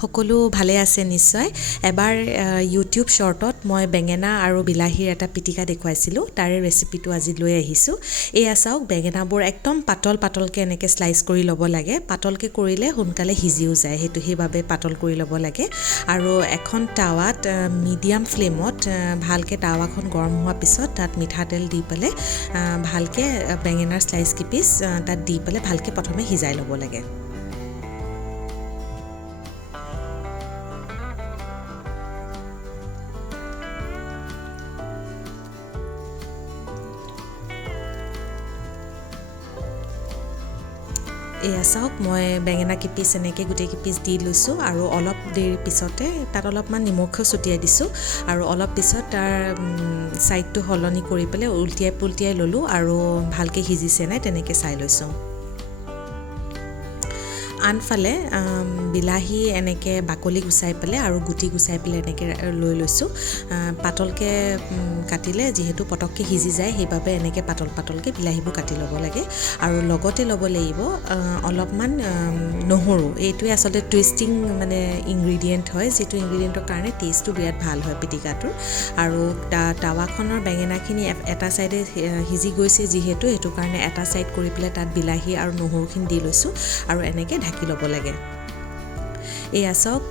সকলো ভালে আছে নিশ্চয় এবাৰ ইউটিউব শৰ্টত মই বেঙেনা আৰু বিলাহীৰ এটা পিটিকা দেখুৱাইছিলোঁ তাৰে ৰেচিপিটো আজি লৈ আহিছোঁ এয়া চাওক বেঙেনাবোৰ একদম পাতল পাতলকে এনেকৈ স্লাইচ কৰি ল'ব লাগে পাতলকে কৰিলে সোনকালে সিজিও যায় সেইবাবে পাতল কৰি ল'ব লাগে আৰু এখন টাৱাত মিডিয়াম ফ্লেমত ভালকৈ টাৱাখন গৰম হোৱাৰ পিছত তাত মিঠাতেল দি পেলাই ভালকৈ বেঙেনাৰ স্লাইচ কিপিচ তাত দি পেলাই ভালকৈ প্ৰথমে সিজাই ল'ব লাগে এয়া চাওক মই বেঙেনা কিপিচ এনেকৈ গোটেই কিপিচ দি লৈছোঁ আৰু অলপ দেৰি পিছতে তাত অলপমান নিমখো ছটিয়াই দিছোঁ আৰু অলপ পিছত তাৰ ছাইডটো সলনি কৰি পেলাই উল্টিয়াই পুল্টিয়াই ল'লোঁ আৰু ভালকৈ সিজিছে নাই তেনেকৈ চাই লৈছোঁ আনফালে বিলাহী এনেকৈ বাকলি গুচাই পেলাই আৰু গুটি গুচাই পেলাই এনেকৈ লৈ লৈছোঁ পাতলকৈ কাটিলে যিহেতু পটককৈ সিজি যায় সেইবাবে এনেকৈ পাতল পাতলকৈ বিলাহীবোৰ কাটি ল'ব লাগে আৰু লগতে ল'ব লাগিব অলপমান নহৰু এইটোৱে আচলতে টুইষ্টিং মানে ইনগ্ৰিডিয়েণ্ট হয় যিটো ইনগ্ৰিডিয়েণ্টৰ কাৰণে টেষ্টটো বিৰাট ভাল হয় পিটিকাটোৰ আৰু টাৱাখনৰ বেঙেনাখিনি এটা ছাইডে সিজি গৈছে যিহেতু সেইটো কাৰণে এটা ছাইড কৰি পেলাই তাত বিলাহী আৰু নহৰুখিনি দি লৈছোঁ আৰু এনেকৈ ঢাকি ল'ব লাগে এয়া চাওক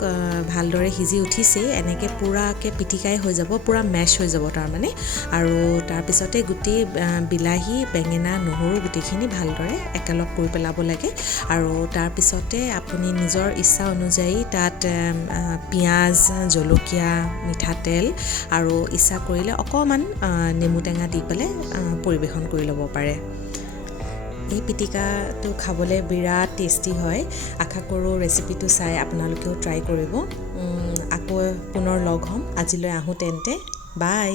ভালদৰে সিজি উঠিছে এনেকৈ পুৰাকৈ পিটিকাই হৈ যাব পুৰা মেছ হৈ যাব তাৰমানে আৰু তাৰপিছতে গোটেই বিলাহী বেঙেনা নহৰু গোটেইখিনি ভালদৰে একেলগ কৰি পেলাব লাগে আৰু তাৰপিছতে আপুনি নিজৰ ইচ্ছা অনুযায়ী তাত পিঁয়াজ জলকীয়া মিঠাতেল আৰু ইচ্ছা কৰিলে অকণমান নেমু টেঙা দি পেলাই পৰিৱেশন কৰি ল'ব পাৰে এই পিটিকাটো খাবলৈ বিৰাট টেষ্টি হয় আশা কৰোঁ ৰেচিপিটো চাই আপোনালোকেও ট্ৰাই কৰিব আকৌ পুনৰ লগ হ'ম আজিলৈ আহোঁ তেন্তে বাই